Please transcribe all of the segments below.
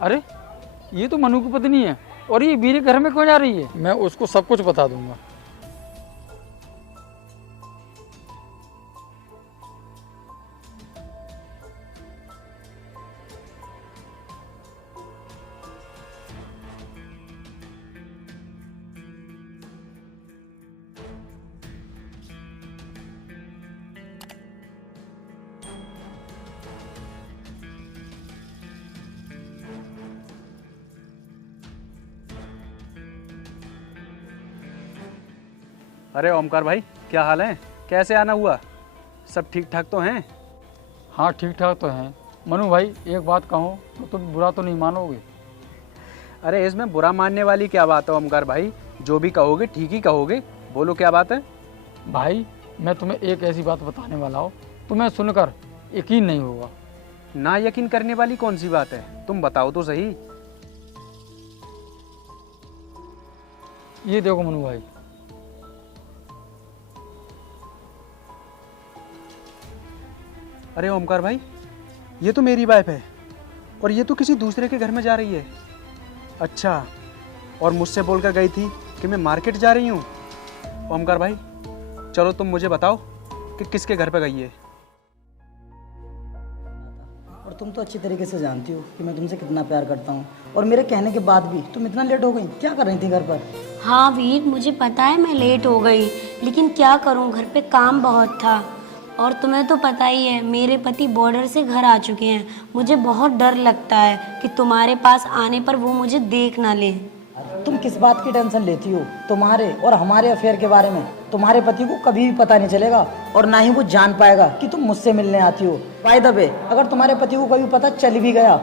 अरे ये तो मनु की पत्नी है, और ये वीर के घर में क्यों जा रही है? मैं उसको सब कुछ बता दूंगा। अरे ओमकार भाई, क्या हाल है? कैसे आना हुआ? सब ठीक ठाक तो हैं? हाँ ठीक ठाक तो हैं। मनु भाई एक बात कहूँ तो तुम बुरा तो नहीं मानोगे? अरे इसमें बुरा मानने वाली क्या बात है ओमकार भाई? जो भी कहोगे ठीक ही कहोगे। बोलो क्या बात है? भाई मैं तुम्हें एक ऐसी बात बताने वाला हूँ, तुम्हें सुनकर यकीन नहीं होगा। ना यकीन करने वाली कौन सी बात है? तुम बताओ तो सही। ये देखो मनु भाई। अरे ओमकार भाई, ये तो मेरी वाइफ है और ये तो किसी दूसरे के घर में जा रही है। अच्छा, और मुझसे बोलकर गई थी कि मैं मार्केट जा रही हूँ। ओमकार भाई चलो तुम मुझे बताओ कि किसके घर पे गई है। और तुम तो अच्छी तरीके से जानती हो कि मैं तुमसे कितना प्यार करता हूँ, और मेरे कहने के बाद भी तुम इतना लेट हो गई। क्या कर रही थी घर पर? हाँ वीर, मुझे पता है मैं लेट हो गई, लेकिन क्या करूँ, घर पे काम बहुत था। और तुम्हें तो पता ही है मेरे पति बॉर्डर से घर आ चुके हैं। मुझे बहुत डर लगता है कि तुम्हारे पास आने पर वो मुझे देख ना ले। तुम किस बात की टेंशन लेती हो? तुम्हारे और हमारे अफेयर के बारे में तुम्हारे पति को कभी भी पता नहीं चलेगा, और ना ही वो जान पाएगा कि तुम मुझसे मिलने आती हो। बाय द वे, अगर तुम्हारे पति को कभी पता चल भी गया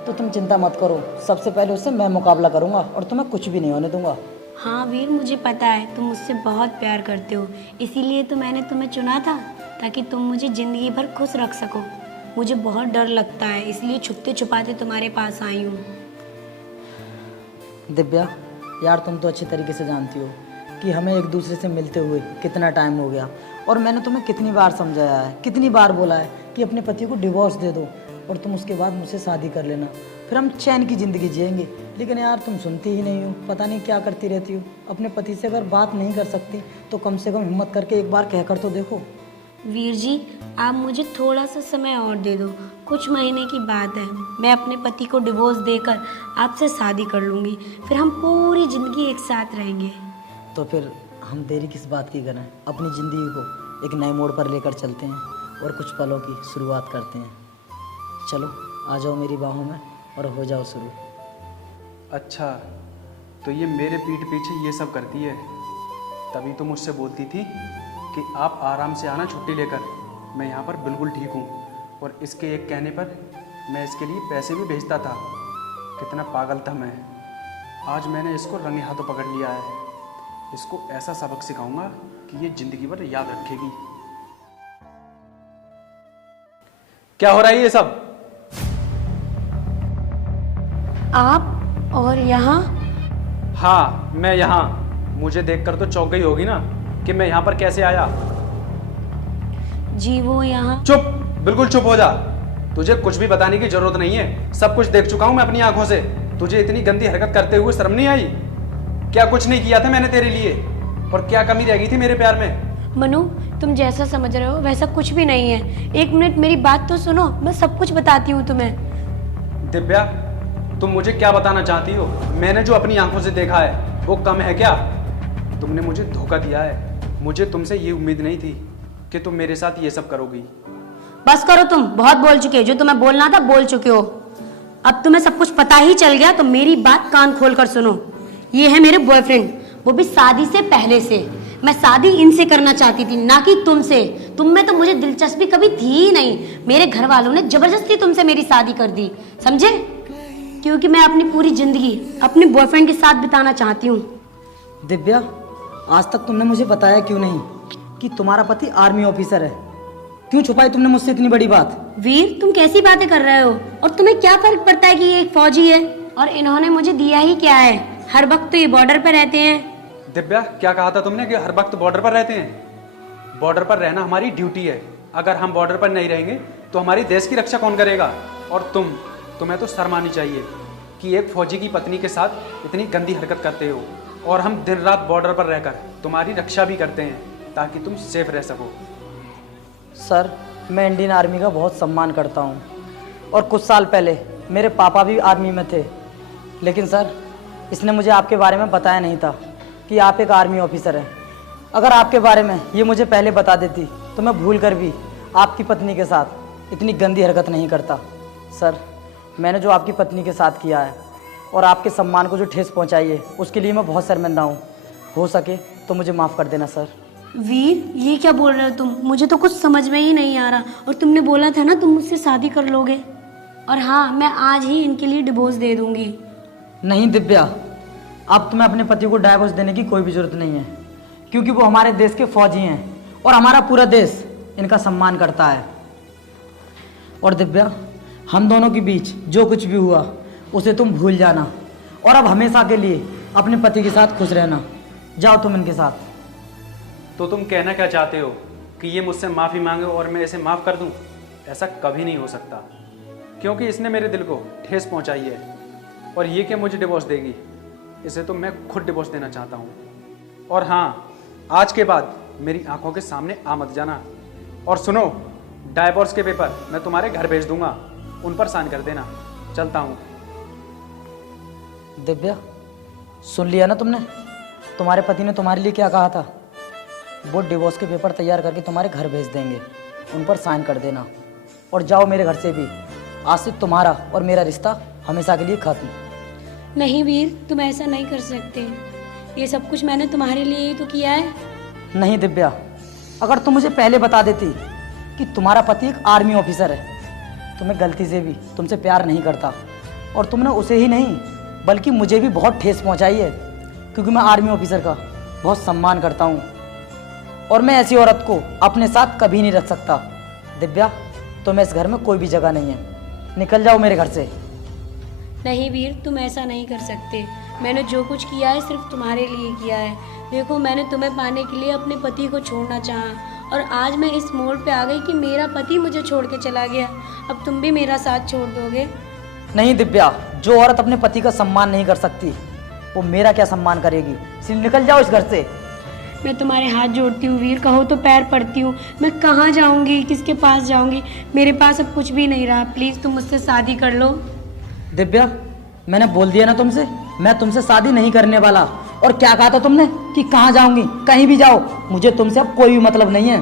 तो तुम चिंता मत करो, सबसे पहले उससे मैं मुकाबला करूंगा और तुम्हें कुछ भी नहीं होने दूंगा। हाँ वीर, मुझे पता है तुम मुझसे बहुत प्यार करते हो, इसीलिए तो मैंने तुम्हें चुना था ताकि तुम मुझे ज़िंदगी भर खुश रख सको। मुझे बहुत डर लगता है, इसलिए छुपते छुपाते तुम्हारे पास आई हूँ। दिव्या यार, तुम तो अच्छी तरीके से जानती हो कि हमें एक दूसरे से मिलते हुए कितना टाइम हो गया, और मैंने तुम्हें कितनी बार समझाया है, कितनी बार बोला है कि अपने पति को डिवोर्स दे दो और तुम उसके बाद मुझसे शादी कर लेना, फिर हम चैन की ज़िंदगी जिएंगे। लेकिन यार तुम सुनती ही नहीं हो, पता नहीं क्या करती रहती हो। अपने पति से अगर बात नहीं कर सकती तो कम से कम हिम्मत करके एक बार कहकर तो देखो। वीर जी, आप मुझे थोड़ा सा समय और दे दो, कुछ महीने की बात है। मैं अपने पति को डिवोर्स देकर आपसे शादी कर लूँगी, फिर हम पूरी ज़िंदगी एक साथ रहेंगे। तो फिर हम देरी किस बात की करें? अपनी ज़िंदगी को एक नए मोड़ पर लेकर चलते हैं और कुछ पलों की शुरुआत करते हैं। चलो आ जाओ मेरी बाहों में और हो जाओ शुरू। अच्छा, तो ये मेरे पीठ पीछे ये सब करती है? तभी तो मुझसे बोलती थी कि आप आराम से आना छुट्टी लेकर। मैं यहाँ पर बिल्कुल ठीक हूँ, और इसके एक कहने पर मैं इसके लिए पैसे भी भेजता था। कितना पागल था मैं। आज मैंने इसको रंगे हाथों पकड़ लिया है। इसको ऐसा सबक सिखाऊंगा कि ये ज़िंदगी भर याद रखेगी। क्या हो रहा है ये सब? आप और यहाँ? हाँ मैं यहाँ। मुझे देखकर तो चौंक गई होगी ना कि मैं यहाँ पर कैसे आया। जी वो यहाँ। चुप, बिल्कुल चुप हो जा। तुझे कुछ भी बताने की जरूरत नहीं है, सब कुछ देख चुका हूँ मैं अपनी आंखों से। तुझे इतनी गंदी हरकत करते हुए शर्म नहीं आई? क्या कुछ नहीं किया था मैंने तेरे लिए, और क्या कमी रह गई थी मेरे प्यार में? मनु, तुम जैसा समझ रहे हो वैसा कुछ भी नहीं है। एक मिनट मेरी बात तो सुनो, मैं सब कुछ बताती हूँ तुम्हें। दिव्या, तुम मुझे क्या बताना चाहती हो? मैंने जो अपनी आंखों से देखा है वो कम है क्या? तुमने मुझे धोखा दिया है। मुझे तुमसे ये उम्मीद नहीं थी कि तुम मेरे साथ ये सब करोगी। बस करो, तुम बहुत बोल चुके हो। जो तुम्हें बोलना था बोल चुके हो। अब तुम्हें सब कुछ पता ही चल गया तो मेरी बात कान खोल कर सुनो। ये है मेरे बॉयफ्रेंड, वो भी शादी से पहले से। मैं शादी इनसे करना चाहती थी, ना कि तुमसे। तुम में तो मुझे दिलचस्पी कभी थी ही नहीं। मेरे घर वालों ने जबरदस्ती तुमसे मेरी शादी कर दी, समझे? क्योंकि मैं अपनी पूरी जिंदगी अपने बॉयफ्रेंड के साथ बिताना चाहती हूँ। दिव्या, आज तक तुमने मुझे बताया क्यों नहीं कि तुम्हारा पति आर्मी ऑफिसर है? क्यों छुपाई तुमने मुझसे इतनी बड़ी बात? वीर, तुम कैसी बातें कर रहे हो? और तुम्हें क्या फर्क पड़ता है कि ये एक फौजी है? और इन्होंने मुझे दिया ही क्या है? हर वक्त तो ये बॉर्डर पर रहते हैं। दिव्या, क्या कहा था तुमने कि हर वक्त बॉर्डर पर रहते हैं? बॉर्डर पर रहना हमारी ड्यूटी है। अगर हम बॉर्डर पर नहीं रहेंगे तो हमारी देश की रक्षा कौन करेगा? और तुम्हें तो शर्म आनी चाहिए। कि एक फौजी की पत्नी के साथ इतनी गंदी हरकत करते हो, और हम दिन रात बॉर्डर पर रहकर तुम्हारी रक्षा भी करते हैं ताकि तुम सेफ रह सको। सर, मैं इंडियन आर्मी का बहुत सम्मान करता हूँ और कुछ साल पहले मेरे पापा भी आर्मी में थे, लेकिन सर इसने मुझे आपके बारे में बताया नहीं था कि आप एक आर्मी ऑफिसर हैं। अगर आपके बारे में ये मुझे पहले बता देती तो मैं भूल कर भी आपकी पत्नी के साथ इतनी गंदी हरकत नहीं करता। सर, मैंने जो आपकी पत्नी के साथ किया है और आपके सम्मान को जो ठेस पहुंचाई है उसके लिए मैं बहुत शर्मिंदा हूँ। हो सके तो मुझे माफ़ कर देना सर। वीर, ये क्या बोल रहे हो तुम? मुझे तो कुछ समझ में ही नहीं आ रहा। और तुमने बोला था ना तुम मुझसे शादी कर लोगे। और हाँ, मैं आज ही इनके लिए डिवोर्स दे दूंगी। नहीं दिव्या, अब तुम्हें अपने पति को डाइवोर्स देने की कोई भी जरूरत नहीं है, क्योंकि वो हमारे देश के फौजी हैं और हमारा पूरा देश इनका सम्मान करता है। और दिव्या, हम दोनों के बीच जो कुछ भी हुआ उसे तुम भूल जाना और अब हमेशा के लिए अपने पति के साथ खुश रहना। जाओ तुम इनके साथ। तो तुम कहना क्या चाहते हो कि ये मुझसे माफ़ी मांगे और मैं इसे माफ़ कर दूं? ऐसा कभी नहीं हो सकता, क्योंकि इसने मेरे दिल को ठेस पहुंचाई है। और ये कि मुझे डिवोर्स देगी, इसे तो मैं खुद डिवोर्स देना चाहता हूँ। और हाँ, आज के बाद मेरी आंखों के सामने आ मत जाना। और सुनो, डाइवोर्स के पेपर मैं तुम्हारे घर भेज दूंगा, उन पर साइन कर देना। चलता हूँ। दिव्या, सुन लिया ना तुमने? तुम्हारे पति ने तुम्हारे लिए क्या कहा था? वो डिवोर्स के पेपर तैयार करके तुम्हारे घर भेज देंगे, उन पर साइन कर देना और जाओ मेरे घर से भी। आज से तुम्हारा और मेरा रिश्ता हमेशा के लिए खत्म। नहीं वीर, तुम ऐसा नहीं कर सकते। ये सब कुछ मैंने तुम्हारे लिए ही तो किया है। नहीं दिव्या, अगर तुम मुझे पहले बता देती कि तुम्हारा पति एक आर्मी ऑफिसर है तो मैं गलती से भी तुमसे प्यार नहीं करता। और तुमने उसे ही नहीं बल्कि मुझे भी बहुत ठेस पहुंचाई है, क्योंकि मैं आर्मी ऑफिसर का बहुत सम्मान करता हूँ और मैं ऐसी औरत को अपने साथ कभी नहीं रख सकता। दिव्या, तुम्हें इस घर में कोई भी जगह नहीं है, निकल जाओ मेरे घर से। नहीं वीर, तुम ऐसा नहीं कर सकते। मैंने जो कुछ किया है सिर्फ तुम्हारे लिए किया है। देखो, मैंने तुम्हें पाने के लिए अपने पति को छोड़ना चाहा और आज मैं इस मोड़ पे आ गई कि मेरा पति मुझे छोड़ के चला गया। अब तुम भी मेरा साथ छोड़ दोगे? नहीं दिव्या, जो औरत अपने पति का सम्मान नहीं कर सकती वो मेरा क्या सम्मान करेगी? इसलिए निकल जाओ इस घर से। मैं तुम्हारे हाथ जोड़ती हूँ वीर, कहो तो पैर पड़ती हूँ। मैं कहाँ जाऊँगी, किसके पास जाऊँगी? मेरे पास अब कुछ भी नहीं रहा। प्लीज़ तुम मुझसे शादी कर लो। दिव्या, मैंने बोल दिया ना तुमसे, मैं तुमसे शादी नहीं करने वाला। और क्या कहा था तुमने कि कहाँ जाऊंगी? कहीं भी जाओ, मुझे तुमसे अब कोई भी मतलब नहीं है।